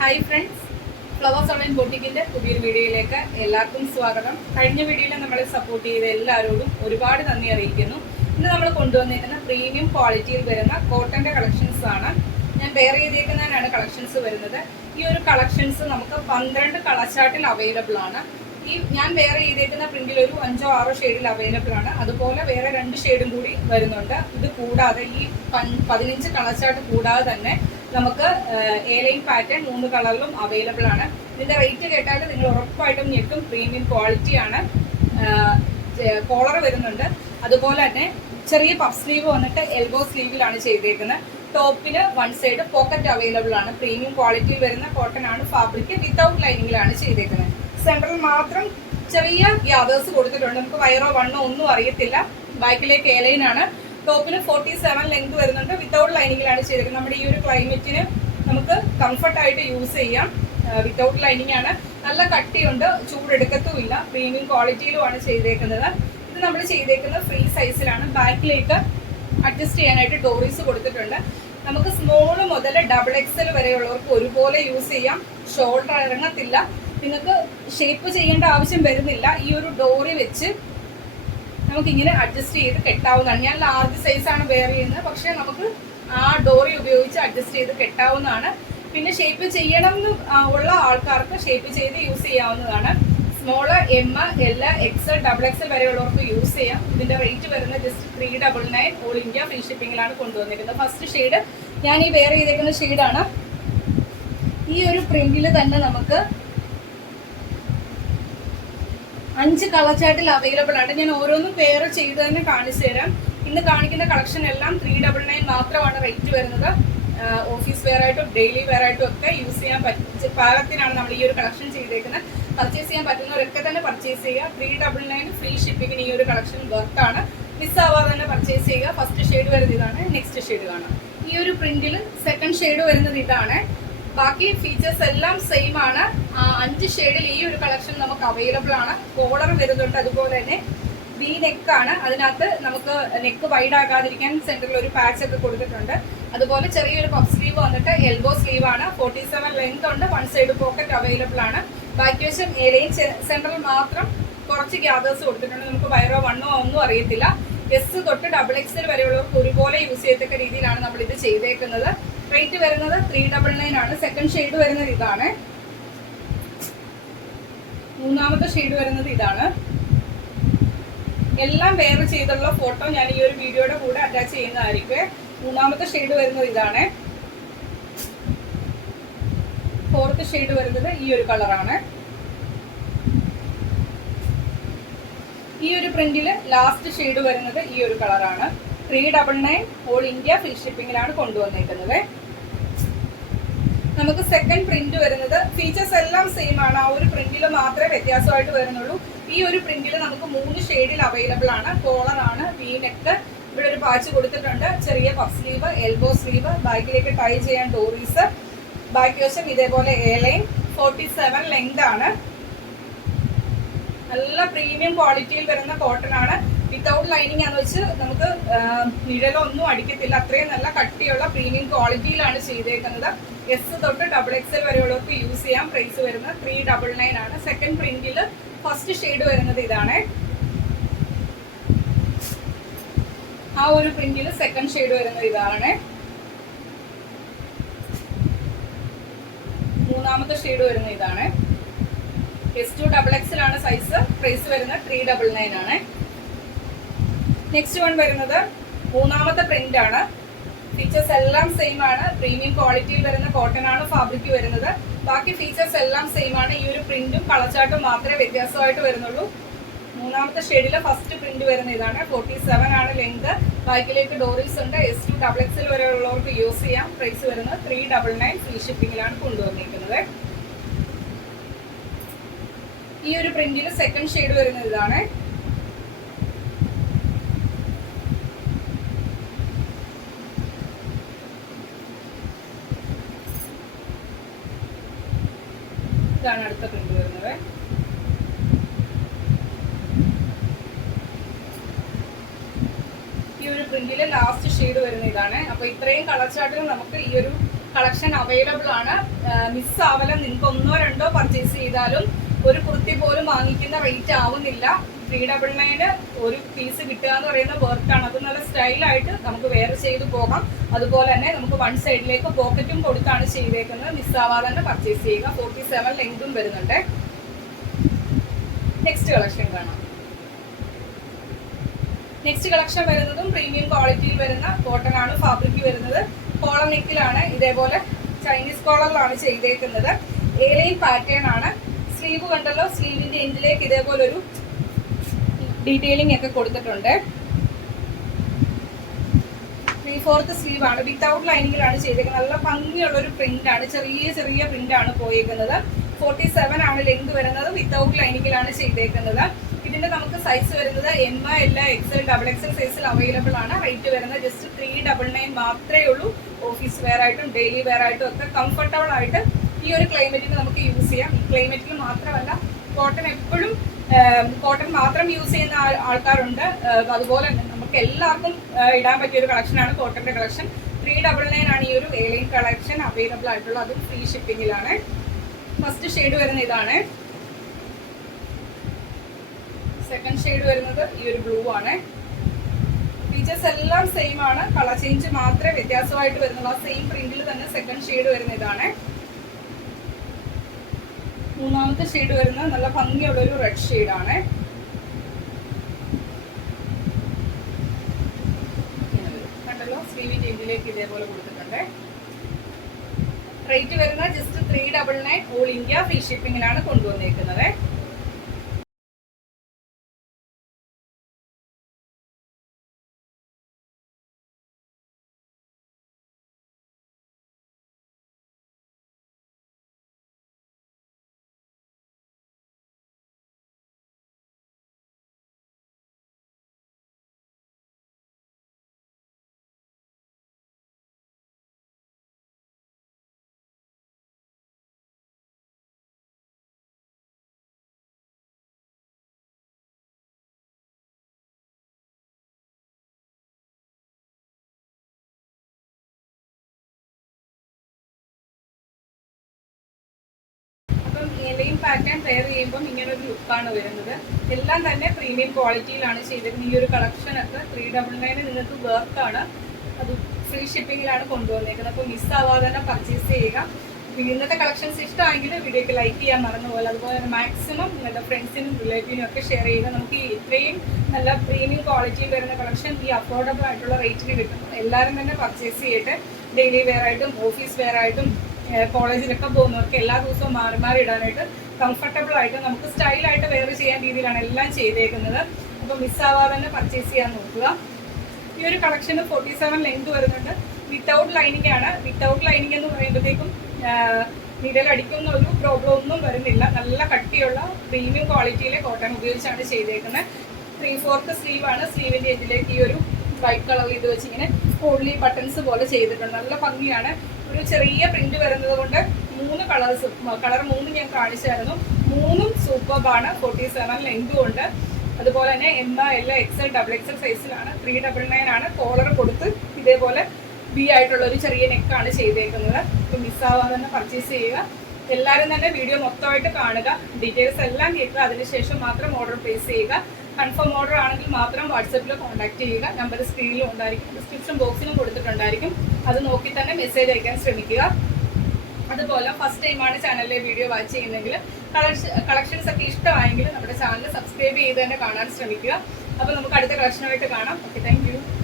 Hi friends flowers online ബോട്ടിക്കിന്റെ പുതിയൊരു വീഡിയോയിലേക്ക് എല്ലാവർക്കും സ്വാഗതം. കഴിഞ്ഞ വീഡിയോയിൽ നമ്മളെ സപ്പോർട്ട് ചെയ്ത എല്ലാവരോടും ഒരുപാട് നന്ദി അറിയിക്കുന്നു. ഇന്ന് നമ്മൾ കൊണ്ടുവന്നിരിക്കുന്ന പ്രീമിയം ക്വാളിറ്റിയിൽ വരുന്ന കോട്ടന്റെ കളക്ഷൻസ് ആണ്. ഞാൻ വേറെ ചെയ്തേക്കുന്നതിനാണ് കളക്ഷൻസ് വരുന്നത്. ഈ ഒരു കളക്ഷൻസ് നമുക്ക് പന്ത്രണ്ട് കളച്ചാട്ടിൽ അവൈലബിൾ ആണ്. ഈ ഞാൻ വേറെ ചെയ്തേക്കുന്ന പ്രിന്റിൽ ഒരു അഞ്ചോ ആറോ ഷെയ്ഡിൽ അവൈലബിൾ ആണ്. അതുപോലെ വേറെ രണ്ട് ഷെയ്ഡും കൂടി വരുന്നുണ്ട്. ഇത് കൂടാതെ ഈ പതിനഞ്ച് കളച്ചാട്ട് കൂടാതെ തന്നെ നമുക്ക് ഏലൈൻ പാറ്റേൺ മൂന്ന് കളറിലും അവൈലബിൾ ആണ്. ഇതിന്റെ റേറ്റ് കേട്ടാൽ നിങ്ങൾ ഉറപ്പായിട്ടും ഞെട്ടും. പ്രീമിയം ക്വാളിറ്റി ആണ്. കോളർ വരുന്നുണ്ട്. അതുപോലെ തന്നെ ചെറിയ പഫ് സ്ലീവ് വന്നിട്ട് എൽബോ സ്ലീവിലാണ് ചെയ്തേക്കുന്നത്. ടോപ്പിന് വൺ സൈഡ് പോക്കറ്റ് അവൈലബിൾ ആണ്. പ്രീമിയം ക്വാളിറ്റിയിൽ വരുന്ന കോട്ടൺ ആണ് ഫാബ്രിക് വിത്തൗട്ട് ലൈനിങ്ങിലാണ് ചെയ്തേക്കുന്നത്. സെൻട്രൽ മാത്രം ചെറിയ ഗ്യാദേഴ്സ് കൊടുത്തിട്ടുണ്ട്. നമുക്ക് വയറോ വണ്ണോ ഒന്നും അറിയത്തില്ല. ബാക്കിലേക്ക് ഏലൈനാണ് ടോപ്പിന് ഫോർട്ടി സെവൻ ലെങ്ത് വരുന്നുണ്ട്. വിത്തൗട്ട് ലൈനിങ്ങിലാണ് ചെയ്തിരിക്കുന്നത്. നമ്മുടെ ഈ ഒരു ക്ലൈമറ്റിന് നമുക്ക് കംഫർട്ടായിട്ട് യൂസ് ചെയ്യാം. വിത്തൗട്ട് ലൈനിങ് ആണ് നല്ല കട്ടിയുണ്ട്. ചൂടെടുക്കത്തുമില്ല. പ്രീമിയം ക്വാളിറ്റിയിലുമാണ് ചെയ്തേക്കുന്നത്. ഇത് നമ്മൾ ചെയ്തേക്കുന്നത് ഫ്രീ സൈസിലാണ് ബാക്കിലേക്ക് അഡ്ജസ്റ്റ് ചെയ്യാനായിട്ട് ഡോറീസ് കൊടുത്തിട്ടുണ്ട്. നമുക്ക് സ്മോൾ മുതൽ ഡബിൾ എക്സൽ വരെയുള്ളവർക്ക് ഒരുപോലെ യൂസ് ചെയ്യാം. ഷോൾഡർ ഇറങ്ങത്തില്ല. നിങ്ങൾക്ക് ഷേപ്പ് ചെയ്യേണ്ട ആവശ്യം വരുന്നില്ല. ഈ ഒരു ഡോറി വെച്ച് നമുക്ക് ഇങ്ങനെ അഡ്ജസ്റ്റ് ചെയ്ത് കെട്ടാവുന്നതാണ്. ഞാൻ ലാർജ് സൈസാണ് വെയർ ചെയ്യുന്നത്. പക്ഷെ നമുക്ക് ആ ഡോറി ഉപയോഗിച്ച് അഡ്ജസ്റ്റ് ചെയ്ത് കെട്ടാവുന്നതാണ്. പിന്നെ ഷേപ്പ് ചെയ്യണം എന്ന് ഉള്ള ആൾക്കാർക്ക് ഷേപ്പ് ചെയ്ത് യൂസ് ചെയ്യാവുന്നതാണ്. Small M L X double X വരെയുള്ളവർക്ക് use ചെയ്യാം. ഇതിന്റെ റേറ്റ് വരുന്നത് just three double nine all India free ഷിപ്പിംഗിലാണ് കൊണ്ടുവന്നിരിക്കുന്നത്. ഫസ്റ്റ് ഷെയ്ഡ് ഞാൻ ഈ വെയർ ചെയ്തേക്കുന്ന ഷെയ്ഡാണ് ഈ ഒരു പ്രിന്റിൽ തന്നെ നമുക്ക് അഞ്ച് കളർ ചാർട്ടിൽ അവൈലബിൾ ആണ്. ഞാൻ ഓരോന്നും പേര് ചെയ്ത് തന്നെ കാണിച്ചു തരാം. ഇന്ന് കാണിക്കുന്ന കളക്ഷൻ എല്ലാം ത്രീ ഡബിൾ നയൻ മാത്രമാണ് റേറ്റ് വരുന്നത്. ഓഫീസ് വെയർ ആയിട്ടും ഡെയിലി വെയർ ആയിട്ടും ഒക്കെ യൂസ് ചെയ്യാൻ പറ്റും. പാകത്തിനാണ് നമ്മൾ ഈ ഒരു കളക്ഷൻ ചെയ്തേക്കുന്നത്. പർച്ചേസ് ചെയ്യാൻ പറ്റുന്നവരൊക്കെ തന്നെ പർച്ചേസ് ചെയ്യുക. ത്രീ ഡബിൾ നയൻ ഫ്രീ ഷിപ്പിങ്ങിന് ഈ ഒരു കളക്ഷൻ വർക്കാണ് മിസ് ആവാതെ തന്നെ പർച്ചേസ് ചെയ്യുക. ഫസ്റ്റ് ഷെയ്ഡ് വരുന്നത് ഇതാണ്. നെക്സ്റ്റ് ഷെയ്ഡ് കാണാം. ഈ ഒരു പ്രിന്റിൽ സെക്കൻഡ് ഷെയ്ഡ് വരുന്നത് ഇതാണ്. ബാക്കി ഫീച്ചേഴ്സ് എല്ലാം സെയിം ആണ്. അഞ്ച് ഷെയ്ഡിൽ ഈ ഒരു കളക്ഷൻ നമുക്ക് അവൈലബിൾ ആണ്. കോളർ വരുന്നുണ്ട് അതുപോലെ തന്നെ വി നെക്ക് ആണ്. അതിനകത്ത് നമുക്ക് നെക്ക് വൈഡ് ആകാതിരിക്കാൻ സെന്ററിൽ ഒരു പാച്ച് ഒക്കെ കൊടുത്തിട്ടുണ്ട്. അതുപോലെ ചെറിയൊരു പഫ് സ്ലീവ് വന്നിട്ട് എൽബോ സ്ലീവ് ആണ്. ഫോർട്ടി സെവൻ ലെങ്ത് ഉണ്ട്. വൺ സൈഡ് പോക്കറ്റ് അവൈലബിൾ ആണ്. ബാക്കി വശം ഏലയും സെന്ററിൽ മാത്രം കുറച്ച് ഗ്യാദേഴ്സ് കൊടുത്തിട്ടുണ്ട്. നമുക്ക് വയറോ വണ്ണോ ഒന്നും അറിയത്തില്ല. എസ് തൊട്ട് ഡബിൾ എക്സിൽ വരെയുള്ളവർക്ക് ഒരുപോലെ യൂസ് ചെയ്യത്തക്ക രീതിയിലാണ് നമ്മൾ ഇത് ചെയ്തേക്കുന്നത്. റേറ്റ് വരുന്നത് ത്രീ ഡബിൾ നയൻ ആണ്. സെക്കൻഡ് ഷെയ്ഡ് വരുന്നത് ഇതാണ്. മൂന്നാമത്തെ ഷെയ്ഡ് വരുന്നത് ഇതാണ്. എല്ലാം വേറെ ചെയ്തുള്ള ഫോട്ടോ ഞാൻ ഈ ഒരു വീഡിയോയുടെ കൂടെ അറ്റാച്ച് ചെയ്യുന്നതായിരിക്കും. മൂന്നാമത്തെ ഷെയ്ഡ് വരുന്നത് ഇതാണ്. ഫോർത്ത് ഷെയ്ഡ് വരുന്നത് ഈ ഒരു കളറാണ് ഈ ഒരു പ്രിന്റിൽ ലാസ്റ്റ് ഷെയ്ഡ് വരുന്നത് ഈ ഒരു കളറാണ് three double nine all India free ഷിപ്പിംഗിലാണ് കൊണ്ടുവന്നേക്കുന്നത്. നമുക്ക് സെക്കൻഡ് പ്രിന്റ് വരുന്നത് ഫീച്ചേഴ്സ് എല്ലാം സെയിം ആണ്. ആ ഒരു പ്രിന്റിൽ മാത്രമേ വ്യത്യാസമായിട്ട് വരുന്നുള്ളൂ. ഈ ഒരു പ്രിന്റിൽ നമുക്ക് മൂന്ന് ഷെയ്ഡിൽ അവൈലബിൾ ആണ്. കോളർ ആണ് വി നെക്ക് ഇവിടെ ഒരു പാച്ച് കൊടുത്തിട്ടുണ്ട്. ചെറിയ പഫ് സ്ലീവ് എൽബോ സ്ലീവ് ബാക്കിലേക്ക് ടൈ ചെയ്യാൻ ഡോറീസ് ബാക്കി വശം ഇതേപോലെ A line forty seven length ആണ്. നല്ല പ്രീമിയം ക്വാളിറ്റിയിൽ വരുന്ന കോട്ടൺ ആണ്. വിത്തൗട്ട് ലൈനിങ് ആണെന്ന് വെച്ച് നമുക്ക് നിഴലൊന്നും അടിക്കത്തില്ല. അത്രയും നല്ല കട്ടിയുള്ള പ്രീമിയം ക്വാളിറ്റിയിലാണ് ചെയ്തേക്കുന്നത്. എസ് തൊട്ട് ഡബിൾ എക്സൽ വരെയുള്ളവർക്ക് യൂസ് ചെയ്യാം. പ്രൈസ് വരുന്നത് ത്രീ ഡബിൾ നയൻ ആണ്. സെക്കൻഡ് പ്രിന്റിൽ ഫസ്റ്റ് ഷെയ്ഡ് വരുന്നത് ഇതാണ്. ആ ഒരു പ്രിന്റിൽ സെക്കൻഡ് ഷെയ്ഡ് വരുന്നത് ഇതാണ്. മൂന്നാമത്തെ ഷെയ്ഡ് വരുന്നത് ഇതാണ്. എസ് ടു ഡബിൾ എക്സിലാണ് സൈസ് പ്രൈസ് വരുന്നത് ത്രീ ഡബിൾ നയൻ ആണ്. നെക്സ്റ്റ് വൺ വരുന്നത് മൂന്നാമത്തെ പ്രിന്റ് ആണ്. ഫീച്ചേഴ്സ് എല്ലാം സെയിം ആണ്. പ്രീമിയം ക്വാളിറ്റിയിൽ വരുന്ന കോട്ടൺ ആണ് ഫാബ്രിക് വരുന്നത്. ബാക്കി ഫീച്ചേഴ്സ് എല്ലാം സെയിം ആണ്. ഈ ഒരു പ്രിന്റും കളച്ചാട്ടും മാത്രമേ വ്യത്യാസമായിട്ട് വരുന്നുള്ളൂ. മൂന്നാമത്തെ ഷെയ്ഡിലെ ഫസ്റ്റ് പ്രിന്റ് വരുന്ന ഇതാണ്. ഫോർട്ടി സെവൻ ആണ് ലെങ്ത് ബാക്കിലേക്ക് ഡോറിൽസ് ഉണ്ട്. എസ് ടു ഡബിൾ എക്സിൽ വരെ ഉള്ളവർക്ക് യൂസ് ചെയ്യാം. പ്രൈസ് വരുന്നത് ത്രീ ഡബിൾ നയൻ ഫ്രീ ഷിപ്പിംഗിലാണ് കൊണ്ടുവന്നിരിക്കുന്നത്. ഈ ഒരു പ്രിന്റിന് സെക്കൻഡ് ഷെയ്ഡ് വരുന്ന ഇതാണ്. ഇതാണ് അടുത്ത പ്രിന്റ് വരുന്നത് ഈ ഒരു പ്രിന്റിലെ ലാസ്റ്റ് ഷെയ്ഡ് വരുന്ന ഇതാണ്. അപ്പൊ ഇത്രയും കളർ ചാർട്ടുകൾ നമുക്ക് ഈ ഒരു കളക്ഷൻ അവൈലബിൾ ആണ്. മിസ് ആവല. നിങ്ങൾക്ക് ഒന്നോ രണ്ടോ പർച്ചേസ് ചെയ്താലും ഒരു കുർത്തി പോലും വാങ്ങിക്കുന്ന റേറ്റ് ആവുന്നില്ല. ത്രീ ഡബിൾ നയന് ഒരു പീസ് കിട്ടുക എന്ന് പറയുന്ന വർക്കാണ് അത് നല്ല സ്റ്റൈലായിട്ട് നമുക്ക് വേറെ ചെയ്ത് പോകാം. അതുപോലെ തന്നെ നമുക്ക് വൺ സൈഡിലേക്ക് പോക്കറ്റും കൊടുത്താണ് ചെയ്തേക്കുന്നത്. മിസ്സാവാതെ തന്നെ പർച്ചേസ് ചെയ്യുക. ഫോർട്ടി സെവൻ ലെങ്തും വരുന്നുണ്ട്. നെക്സ്റ്റ് കളക്ഷൻ കാണാം. നെക്സ്റ്റ് കളക്ഷൻ വരുന്നതും പ്രീമിയം ക്വാളിറ്റിയിൽ വരുന്ന കോട്ടൺ ആണ് ഫാബ്രിക് വരുന്നത്. കോളർ നെക്കിലാണ് ഇതേപോലെ ചൈനീസ് കോളറിലാണ് ചെയ്തേക്കുന്നത്. ഏലൈൻ പാറ്റേൺ ആണ്. സ്ലീവ് കണ്ടല്ലോ? സ്ലീവിന്റെ എൻഡിലേക്ക് ഇതേപോലെ ഒരു ഡീറ്റെയിലിംഗ് ഒക്കെ കൊടുത്തിട്ടുണ്ട്. ത്രീ ഫോർത്ത് സ്ലീവ് ആണ്. വിത്തൗട്ട് ലൈനിങ്ങിലാണ് ചെയ്തേക്കുന്നത്. നല്ല ഭംഗിയുള്ള ഒരു പ്രിന്റ് ആണ്. ചെറിയ ചെറിയ പ്രിന്റ് ആണ് പോയേക്കുന്നത്. ഫോർട്ടി സെവൻ ആണ് ലെങ്ത് വരുന്നത്. വിത്തൗട്ട് ലൈനിങ്ങിലാണ് ചെയ്തേക്കുന്നത്. ഇതിന്റെ നമുക്ക് സൈസ് വരുന്നത് M L XL double XL സൈസിൽ അവൈലബിൾ ആണ്. റേറ്റ് വരുന്നത് ജസ്റ്റ് ത്രീ ഡബിൾ നയൻ മാത്രമേ ഉള്ളൂ. ഓഫീസ് വെയർ ആയിട്ടും ഡെയിലി വെയർ ആയിട്ടും ഒക്കെ കംഫർട്ടബിൾ ആയിട്ട് ഈ ഒരു ക്ലൈമറ്റിന് നമുക്ക് യൂസ് ചെയ്യാം. ക്ലൈമറ്റിൽ മാത്രമല്ല കോട്ടൺ എപ്പോഴും കോട്ടൺ മാത്രം യൂസ് ചെയ്യുന്ന ആൾ- ആൾക്കാരുണ്ട്. അതുപോലെ തന്നെ നമുക്ക് എല്ലാവർക്കും ഇടാൻ പറ്റിയ ഒരു കളക്ഷനാണ് കോട്ടന്റെ കളക്ഷൻ ത്രീ ഡബിൾ നയൻ ആണ് ഈ ഒരു എലൈൻ കളക്ഷൻ അവൈലബിൾ ആയിട്ടുള്ള അതും ഫ്രീ ഷിപ്പിങ്ങിലാണ് ഫസ്റ്റ് ഷെയ്ഡ് വരുന്ന ഇതാണ്. സെക്കൻഡ് ഷെയ്ഡ് വരുന്നത് ഈ ഒരു ബ്ലൂ ആണ്. ഫീച്ചേഴ്സ് എല്ലാം സെയിം ആണ്. കളർ ചേഞ്ച് മാത്രമേ വ്യത്യാസമായിട്ട് വരുന്നുള്ളൂ. ആ സെയിം പ്രിന്റിൽ തന്നെ സെക്കൻഡ് ഷെയ്ഡ് വരുന്ന ഇതാണ്. മൂന്നാമത്തെ ഷെയ്ഡ് വരുന്നത് നല്ല ഭംഗിയുള്ള ഒരു റെഡ് ഷെയ്ഡ് ആണ്. കണ്ടല്ലോ സ്ലീവി എൻഡിലേക്ക് ഇതേപോലെ കൊടുത്തിട്ടുണ്ട്. റേറ്റ് വരുന്നത് just three double nine all India free ഷിപ്പിംഗിലാണ് കൊണ്ടുവന്നേക്കുന്നത്. പാറ്റേൺ പെയർ ചെയ്യുമ്പോൾ ഇങ്ങനെ ഒരു ലുക്കാണ് വരുന്നത്. എല്ലാം തന്നെ പ്രീമിയം ക്വാളിറ്റിയിലാണ് ചെയ്തിരുന്നത്. ഈ ഒരു കളക്ഷൻ ഒക്കെ ത്രീ ഡബിൾ നയൻ നിങ്ങൾക്ക് വർക്കാണ് അത് ഫ്രീ ഷിപ്പിങ്ങിലാണ് കൊണ്ടുവന്നേക്കുന്നത്. അപ്പോൾ മിസ്സാവാതെ തന്നെ പർച്ചേസ് ചെയ്യുക. ഇന്നത്തെ കളക്ഷൻസ് ഇഷ്ടമായെങ്കിൽ വീഡിയോക്ക് ലൈക്ക് ചെയ്യാൻ മറന്നു പോലെ അതുപോലെ തന്നെ മാക്സിമം നിങ്ങളുടെ ഫ്രണ്ട്സിനും റിലേറ്റീവിനും ഒക്കെ ഷെയർ ചെയ്യുക. നമുക്ക് ഇത്രയും നല്ല പ്രീമിയം ക്വാളിറ്റിയിൽ വരുന്ന കളക്ഷൻ ഈ അഫോർഡബിൾ ആയിട്ടുള്ള റേറ്റിന് കിട്ടും. എല്ലാവരും തന്നെ പർച്ചേസ് ചെയ്യട്ടെ. ഡെയിലി വെയർ ആയിട്ടും ഓഫീസ് വെയർ ആയിട്ടും കോളേജിലൊക്കെ പോകുന്നവർക്ക് എല്ലാ ദിവസവും മാറി മാറി ഇടാനായിട്ട് കംഫർട്ടബിൾ ആയിട്ട് നമുക്ക് സ്റ്റൈലായിട്ട് വെയർ ചെയ്യാൻ രീതിയിലാണ് എല്ലാം ചെയ്തേക്കുന്നത്. അപ്പോൾ മിസ്സാവാതെ തന്നെ പർച്ചേസ് ചെയ്യാൻ നോക്കുക. ഈ ഒരു കളക്ഷന് ഫോർട്ടി സെവൻ ലെങ്ത് വരുന്നുണ്ട്. വിത്തൗട്ട് ലൈനിങ് ആണ്. വിത്തൗട്ട് ലൈനിങ് എന്ന് പറയുമ്പോഴത്തേക്കും നിഴലടിക്കുന്ന ഒരു പ്രോബ്ലം ഒന്നും വരുന്നില്ല. നല്ല കട്ടിയുള്ള പ്രീമിയം ക്വാളിറ്റിയിലെ കോട്ടൺ ഉപയോഗിച്ചാണ് ചെയ്തേക്കുന്നത്. ത്രീ ഫോർത്ത് സ്ലീവ് ആണ്. സ്ലീവിന്റെ എൻഡിലേക്ക് ഈ ഒരു വൈറ്റ് കളർ ഇത് വെച്ച് ഇങ്ങനെ കോഡ്ലി ബട്ടൺസ് പോലെ ചെയ്തിട്ടുണ്ട്. നല്ല ഭംഗിയാണ്. ഒരു ചെറിയ പ്രിന്റ് വരുന്നത് കൊണ്ട് മൂന്ന് കളേഴ്സ് കളർ മൂന്ന് ഞാൻ കാണിച്ചായിരുന്നു. മൂന്നും സൂപ്പർബാണ് ഫോർട്ടി സെവൻ ലെങ്ത് ഉണ്ട്. അതുപോലെ തന്നെ M L XL double XL സൈസിലാണ് ത്രീ ഡബിൾ നയൻ ആണ്. കോളർ കൊടുത്ത് ഇതേപോലെ ബി ആയിട്ടുള്ള ഒരു ചെറിയ നെക്കാണ് ചെയ്തേക്കുന്നത്. ഇപ്പം മിസ്സാവാതെ തന്നെ പർച്ചേസ് ചെയ്യുക. എല്ലാവരും തന്നെ വീഡിയോ മൊത്തമായിട്ട് കാണുക. ഡീറ്റെയിൽസ് എല്ലാം കേൾക്കുക. അതിനുശേഷം മാത്രം ഓർഡർ പ്ലേസ് ചെയ്യുക. കൺഫേം ഓർഡർ ആണെങ്കിൽ മാത്രം വാട്സപ്പിൽ കോൺടാക്ട് ചെയ്യുക. നമ്പർ സ്ക്രീനിലും ഉണ്ടായിരിക്കും. ഡിസ്ക്രിപ്ഷൻ ബോക്സിലും കൊടുത്തിട്ടുണ്ടായിരിക്കും. അത് നോക്കി തന്നെ മെസ്സേജ് അയക്കാൻ ശ്രമിക്കുക. അതുപോലെ ഫസ്റ്റ് ടൈമാണ് ചാനലിലെ വീഡിയോ വാച്ച് ചെയ്യുന്നതെങ്കിൽ കളക്ഷൻസ് ഒക്കെ ഇഷ്ടമായെങ്കിൽ നമ്മുടെ ചാനൽ സബ്സ്ക്രൈബ് ചെയ്ത് തന്നെ കാണാൻ ശ്രമിക്കുക. അപ്പോൾ നമുക്ക് അടുത്ത കളക്ഷനുമായിട്ട് കാണാം. Okay thank